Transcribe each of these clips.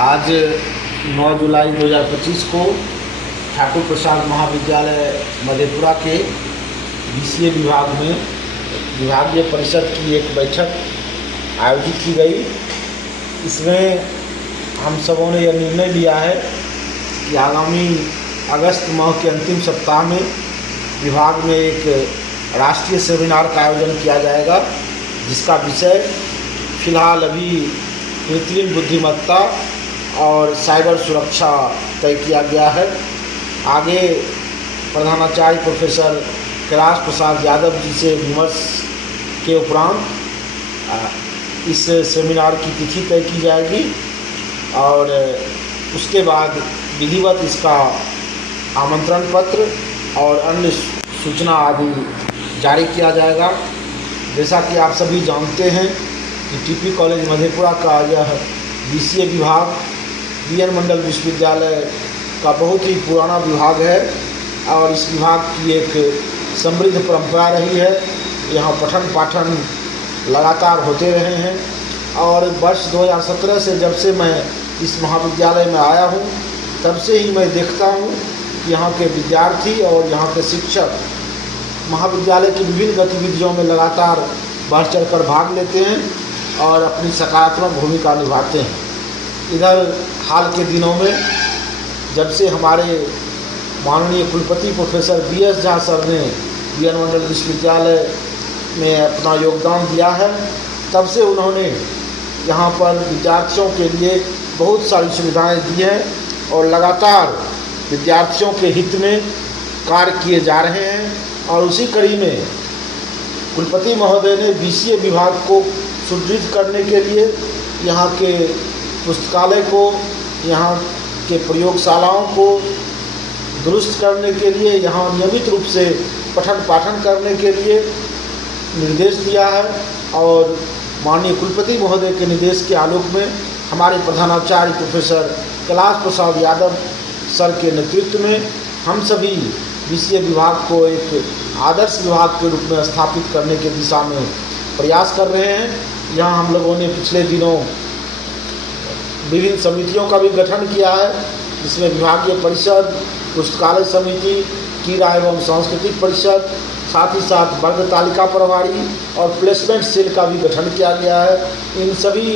आज 9 जुलाई 2025 को ठाकुर प्रसाद महाविद्यालय मधेपुरा के बीसीए विभाग में विभागीय परिषद की एक बैठक आयोजित की गई। इसमें हम सबों ने यह निर्णय लिया है कि आगामी अगस्त माह के अंतिम सप्ताह में विभाग में एक राष्ट्रीय सेमिनार का आयोजन किया जाएगा, जिसका विषय फिलहाल अभी कृत्रिम बुद्धिमत्ता और साइबर सुरक्षा तय किया गया है। आगे प्रधानाचार्य प्रोफेसर कैलाश प्रसाद यादव जी से विमर्श के उपरांत इस सेमिनार की तिथि तय की जाएगी और उसके बाद विधिवत इसका आमंत्रण पत्र और अन्य सूचना आदि जारी किया जाएगा। जैसा कि आप सभी जानते हैं कि टीपी कॉलेज मधेपुरा का यह बीसीए विभाग बीएन मंडल विश्वविद्यालय का बहुत ही पुराना विभाग है और इस विभाग की एक समृद्ध परंपरा रही है। यहाँ पठन पाठन लगातार होते रहे हैं और वर्ष 2017 से जब से मैं इस महाविद्यालय में आया हूँ तब से ही मैं देखता हूँ कि यहाँ के विद्यार्थी और यहाँ के शिक्षक महाविद्यालय की विभिन्न गतिविधियों में लगातार बढ़ चढ़कर भाग लेते हैं और अपनी सकारात्मक भूमिका निभाते हैं। इधर हाल के दिनों में जब से हमारे माननीय कुलपति प्रोफेसर BS झा सर ने बीएन मंडल विश्वविद्यालय में अपना योगदान दिया है, तब से उन्होंने यहाँ पर विद्यार्थियों के लिए बहुत सारी सुविधाएं दी हैं और लगातार विद्यार्थियों के हित में कार्य किए जा रहे हैं। और उसी कड़ी में कुलपति महोदय ने बीसीए विभाग को सुदृढ़ करने के लिए यहाँ के पुस्तकालय को, यहाँ के प्रयोगशालाओं को दुरुस्त करने के लिए, यहाँ नियमित रूप से पठन पाठन करने के लिए निर्देश दिया है। और माननीय कुलपति महोदय के निर्देश के आलोक में हमारे प्रधानाचार्य प्रोफेसर कैलाश प्रसाद यादव सर के नेतृत्व में हम सभी बीसीए विभाग को एक आदर्श विभाग के रूप में स्थापित करने के दिशा में प्रयास कर रहे हैं। यहाँ हम लोगों ने पिछले दिनों विभिन्न समितियों का भी गठन किया है, जिसमें विभागीय परिषद, पुस्तकालय समिति, क्रीड़ा एवं सांस्कृतिक परिषद, साथ ही साथ वर्ग तालिका प्रभारी और प्लेसमेंट सेल का भी गठन किया गया है। इन सभी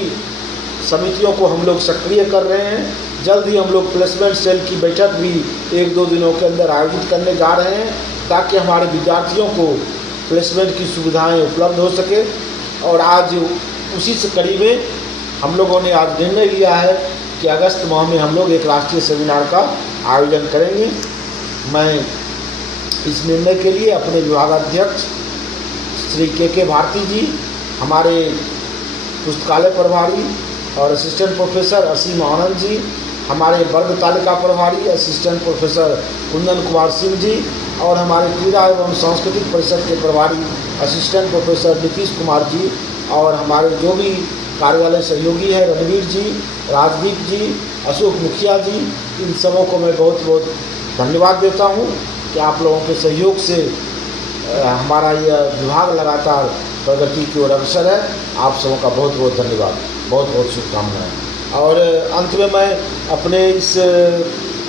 समितियों को हम लोग सक्रिय कर रहे हैं। जल्द ही हम लोग प्लेसमेंट सेल की बैठक भी 1-2 दिनों के अंदर आयोजित करने जा रहे हैं, ताकि हमारे विद्यार्थियों को प्लेसमेंट की सुविधाएं उपलब्ध हो सके। और आज उसी से कड़ी में हम लोगों ने आज निर्णय लिया है कि अगस्त माह में हम लोग एक राष्ट्रीय सेमिनार का आयोजन करेंगे। मैं इस निर्णय के लिए अपने विभागाध्यक्ष श्री के भारती जी, हमारे पुस्तकालय प्रभारी और असिस्टेंट प्रोफेसर असीम आनंद जी, हमारे वर्ग तालिका प्रभारी असिस्टेंट प्रोफेसर कुंदन कुमार सिंह जी और हमारे क्रीड़ा एवं सांस्कृतिक परिषद के प्रभारी असिस्टेंट प्रोफेसर नीतीश कुमार जी और हमारे जो भी कार्यालय सहयोगी हैं रणवीर जी, राजदीप जी, अशोक मुखिया जी, इन सबों को मैं बहुत बहुत धन्यवाद देता हूँ कि आप लोगों के सहयोग से हमारा यह विभाग लगातार प्रगति की ओर अग्रसर है। आप सबों का बहुत बहुत धन्यवाद, बहुत बहुत शुभकामनाएँ। और अंत में मैं अपने इस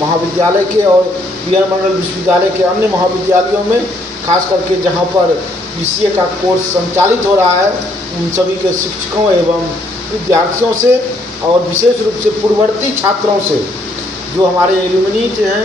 महाविद्यालय के और बीएन मंडल विश्वविद्यालय के अन्य महाविद्यालयों में, खास करके जहाँ पर बीसीए का कोर्स संचालित हो रहा है, उन सभी के शिक्षकों एवं विद्यार्थियों से और विशेष रूप से पूर्ववर्ती छात्रों से जो हमारे एल्युमिनीज हैं,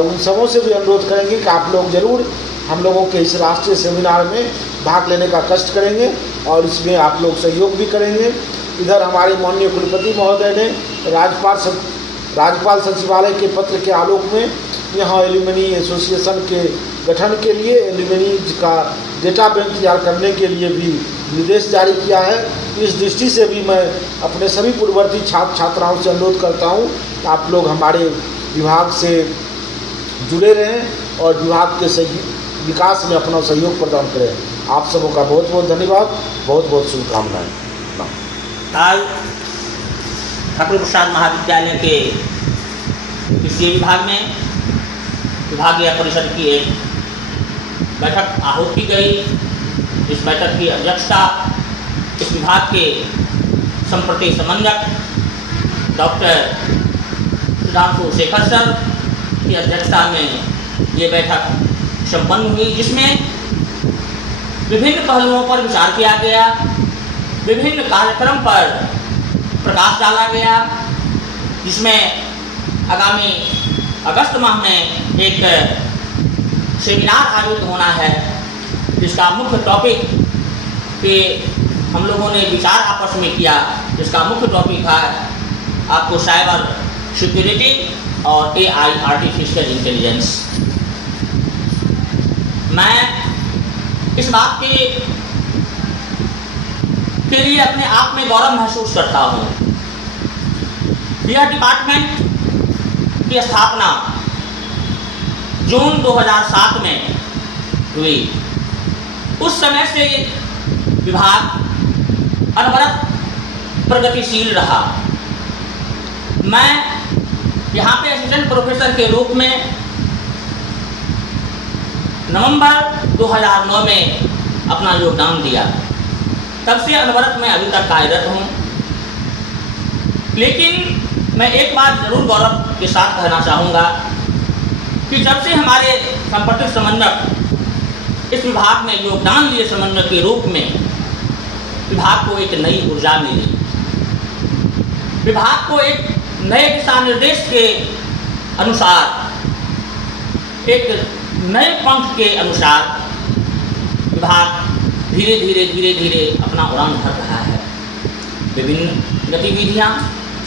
उन सबों से भी अनुरोध करेंगे कि आप लोग ज़रूर हम लोगों के इस राष्ट्रीय सेमिनार में भाग लेने का कष्ट करेंगे और इसमें आप लोग सहयोग भी करेंगे। इधर हमारे माननीय कुलपति महोदय ने राज्यपाल सचिवालय के पत्र के आलोक में यहाँ एल्युमिनी एसोसिएशन के गठन के लिए एल्युमिनीज का डेटा बैंक तैयार करने के लिए भी निर्देश जारी किया है। इस दृष्टि से भी मैं अपने सभी पूर्ववर्ती छात्र छात्राओं से अनुरोध करता हूँ कि आप लोग हमारे विभाग से जुड़े रहें और विभाग के विकास में अपना सहयोग प्रदान करें। आप सबों का बहुत बहुत धन्यवाद, बहुत बहुत शुभकामनाएँ। आज ठाकुर प्रसाद महाविद्यालय के बीसीए विभाग में विभागीय परिषद की एक बैठक आहूत की गई। इस बैठक की अध्यक्षता इस विभाग के संप्रति समन्वयक डॉक्टर सुधांशु शेखर सर की अध्यक्षता में ये बैठक संपन्न हुई, जिसमें विभिन्न पहलुओं पर विचार किया गया, विभिन्न कार्यक्रम पर प्रकाश डाला गया, जिसमें आगामी अगस्त माह में एक सेमिनार आयोजित होना है, जिसका मुख्य टॉपिक पे हम लोगों ने विचार आपस में किया, जिसका मुख्य टॉपिक है आपको साइबर सिक्योरिटी और AI आर्टिफिशियल इंटेलिजेंस। मैं इस बात के लिए अपने आप में गौरव महसूस करता हूँ। यह डिपार्टमेंट की स्थापना जून 2007 में हुई। उस समय से विभाग अनवरत प्रगतिशील रहा। मैं यहाँ पे असिस्टेंट प्रोफेसर के रूप में नवंबर 2009 में अपना योगदान दिया। तब से अनवरत मैं अभी तक कार्यरत हूँ। लेकिन मैं एक बात जरूर गौरव के साथ कहना चाहूँगा कि जब से हमारे संपर्क समन्वयक इस विभाग में योगदान दिए समन्वयक के रूप में, विभाग को एक नई ऊर्जा मिली, विभाग को एक नए दिशा निर्देश के अनुसार, एक नए पंथ के अनुसार विभाग धीरे धीरे अपना उड़ान भर रहा है। विभिन्न गतिविधियाँ,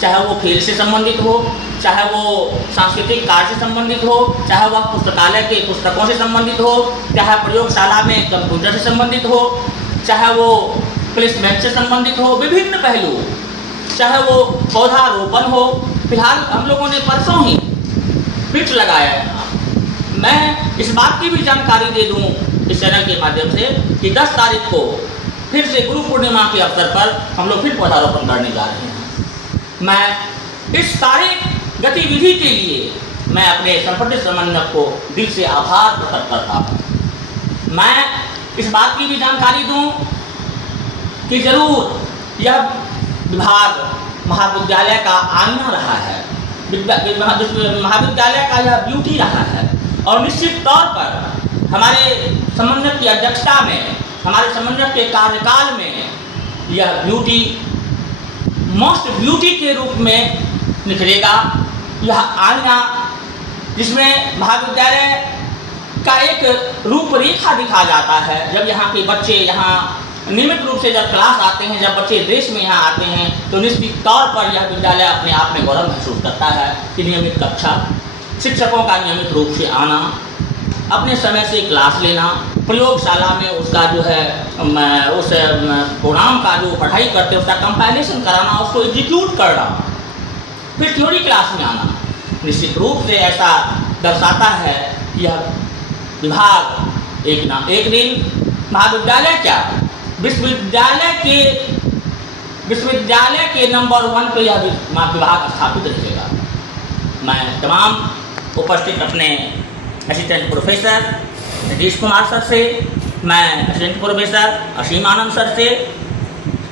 चाहे वो खेल से संबंधित हो, चाहे वो सांस्कृतिक कार्य से संबंधित हो, चाहे वह पुस्तकालय के पुस्तकों से संबंधित हो, चाहे प्रयोगशाला में कंप्यूटर से संबंधित हो, चाहे वो प्लेसमेंट से संबंधित हो, विभिन्न पहलू, चाहे वो पौधारोपण हो। फिलहाल हम लोगों ने परसों ही पिच लगाया है। मैं इस बात की भी जानकारी दे दूं इस चैनल के माध्यम से कि 10 तारीख को फिर से गुरु पूर्णिमा के अवसर पर हम लोग फिर पौधारोपण करने जा रहे हैं। मैं इस सारी गतिविधि के लिए मैं अपने संपर्क समन्वयक को दिल से आभार प्रकट करता हूँ। मैं इस बात की भी जानकारी दूं कि जरूर यह विभाग महाविद्यालय का आईना रहा है, महाविद्यालय का यह ब्यूटी रहा है, और निश्चित तौर पर हमारे समन्वयक की अध्यक्षता में, हमारे समन्वयक के कार्यकाल में यह ब्यूटी मोस्ट ब्यूटी के रूप में निखरेगा। यह आईना जिसमें महाविद्यालय का एक रूपरेखा दिखा जाता है। जब यहाँ के बच्चे यहाँ नियमित रूप से जब क्लास आते हैं, जब बच्चे देश में यहाँ आते हैं, तो निश्चित तौर पर यह विद्यालय अपने आप में गौरव महसूस करता है कि नियमित कक्षा, शिक्षकों का नियमित रूप से आना, अपने समय से क्लास लेना, प्रयोगशाला में उसका जो है उस प्रोग्राम का जो पढ़ाई करते हैं उसका कंपाइलेशन कराना, उसको एग्जीक्यूट करना, फिर थ्योरी क्लास में आना, निश्चित रूप से ऐसा दर्शाता है कि यह विभाग एक दिन महाविद्यालय क्या विश्वविद्यालय के नंबर 1 पे यह विभाग स्थापित रहेगा। मैं तमाम उपस्थित अपने assistant professor Satish Kumar sir से, मैं असिस्टेंट प्रोफेसर असीम आनंद सर से,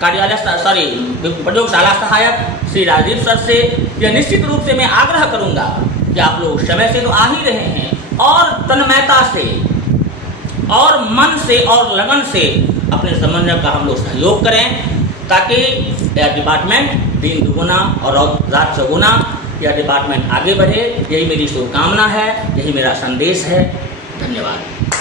प्रयोगशाला सहायक श्री राजीव सर से यह निश्चित रूप से मैं आग्रह करूंगा कि आप लोग समय से तो आ ही रहे हैं और तन्मयता से और मन से और लगन से अपने समन्वय का हम लोग सहयोग करें, ताकि यह डिपार्टमेंट दिन दुगुना और रात चौगुना यह डिपार्टमेंट आगे बढ़े। यही मेरी शुभकामना है, यही मेरा संदेश है। धन्यवाद।